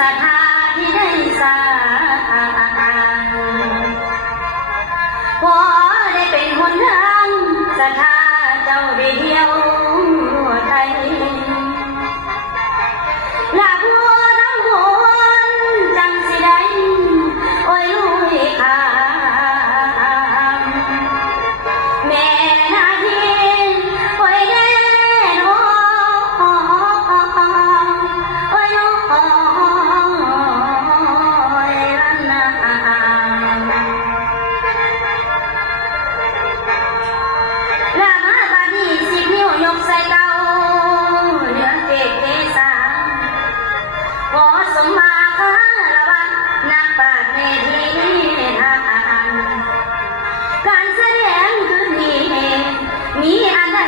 ศรัทธาที่ได้สร้างพอได้เป็นคนทางศรัทธาเจ้าได้เที่ยวไทยลาพัวทั้งมวลจังสิได้โอ้ยลุยขามแม่นาทีโอ้ยเด้โอ้โอ้ยน้อยรันนาลามาบานีสิบนิ้วยกใส่เก้าเหลืองเกศเกษาขอสมมาคาระวะนักปราชญ์ในที่ทางการแสดงคืนนี้มีอันใด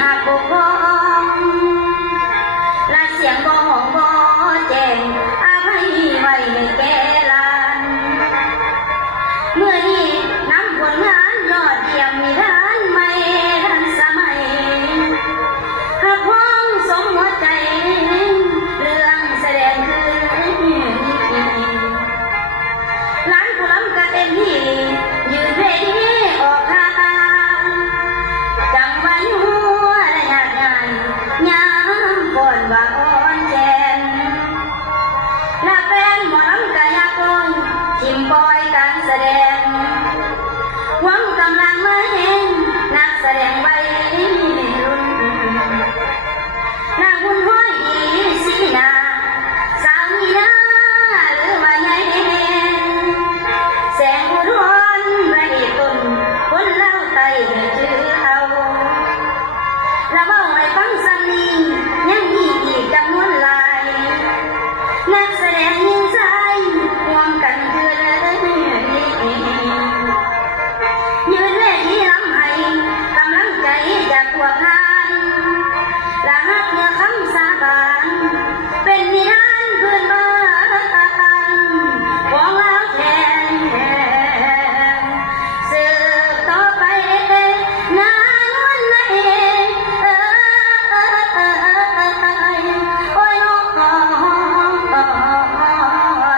หากบกพร่องและเสียงบ่ห้องบ่แจ้งอภัยไว้ในแก่ลานเมื่อนี้นำผลงานยอดเยี่ยมนิทานใหม่ทันสมัยหากพ้องสมหัวใจเรื่องแสดงคืนนี้หลานผู้ลำก็เต็มที่ยืนเวทีออกทางจังหวะยัวและยากง่ายยามก่อนว่าอ่อนแขนและแฟนหมอลำก็อยากลงทิมปล่อยการแสดงหวังกำลังมาเห็นนักแสดงวัยรุ่นนางหุ่นห้อยอีสีนาสาวมีนาหรือว่าใหญ่แสงอุดรพระเอกต้นคนเล่าไตให้ชื่อเอาและเว้าให้ฟังซ้ำนี้ยังมีอีกจำนวนหลายนักแสดงยิ่งใจร่วมกันคือยืนเวทีลำให้กำลังใจจากพวกท่านและหักเมื่อคำสาบานเป็นนิทานพื้นบ้านของเราแทนสืบต่อไปนานวันไหนโอ้ยน้อ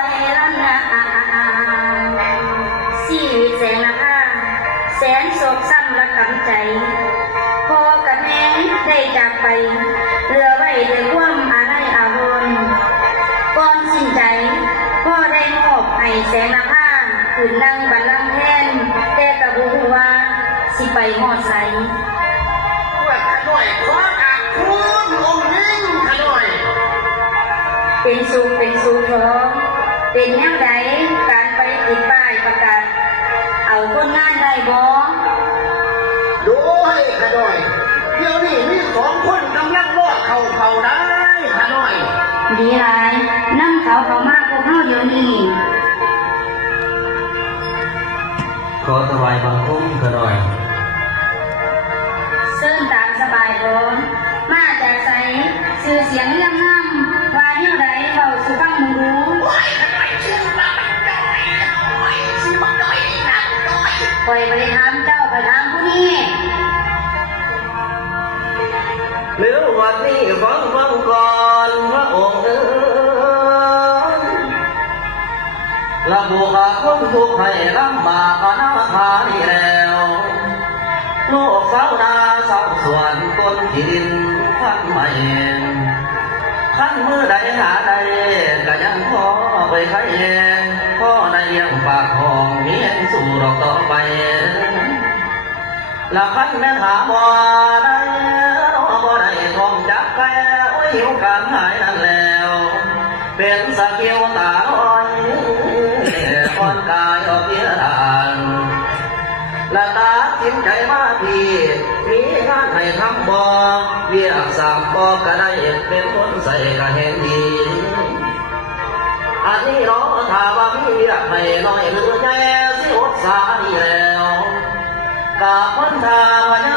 ยรันนาชีวิตแสนละค่าแสนโศกซ้ำระกำใจพ่อกับแม่ได้จากไปเหลือไว้ด้วยความอาลัยอาวรณ์ก่อนสิ้นใจพ่อได้มอบให้แสนละค่าขึ้นนั่งบัลลังก์แทนแต่กะบ่ฮู้ว่าสิไปฮอดไสว่าขน่อยขออาคุณองค์นิ่งขน่อย เป็นสุขเถอะเป็นแนวใดการไปติดป้ายประกาศเอาคนงานได้บ่ ดูให้ขน่อยเดี๋ยวนี้มี2 คนกำลังวอดเขาได้ขน่อย ดีหลายนำเขาเข้ามาพวกเฮาเดี๋ยวนี้ ขอถวายบังคมขน่อย เชิญตามสบายเด้อมาจากไสชื่อเสียงเรื่องงามว่าแนวใดเว้าสู่ฟังมึงรู้ โอ้ยขน่อยชื่อมาบักน้อยขน่อยชื่อบักน้อยนักน้อย ข่อยบ่ได้ถามเจ้าข่อยถามผู้นี้ หรือวันนี้ฟังก่อนพระองค์เอ๋ยระบุว่าคนทุกข์ให้ลำบากอนาถานี่แล้วโลกสาวนาสาวสวนต้นที่ดินพันไม่ขั้นมือใดหาใดก็ยังพอไปไข่พ่อในยังปากห้องเมียนสู่ดอกต่อไปละขั้นแม่ถามบ่ได้บ่ได้ท้องจักแก่โอ้ยหิวการหายนั่นแล้วเป็นสะเกียวตาลอยอ่อนกายออกเพียรานละตาทิมใจมาพี่มีงานให้ทำบ่เวียกสามบ่ก็ได้เป็นคนใส่ก็เห็นดีอันนี้น้องถ้าว่ามีเวียกให้น้อยหรือแย่สิอดสาดีแล้วกาพันธาพญา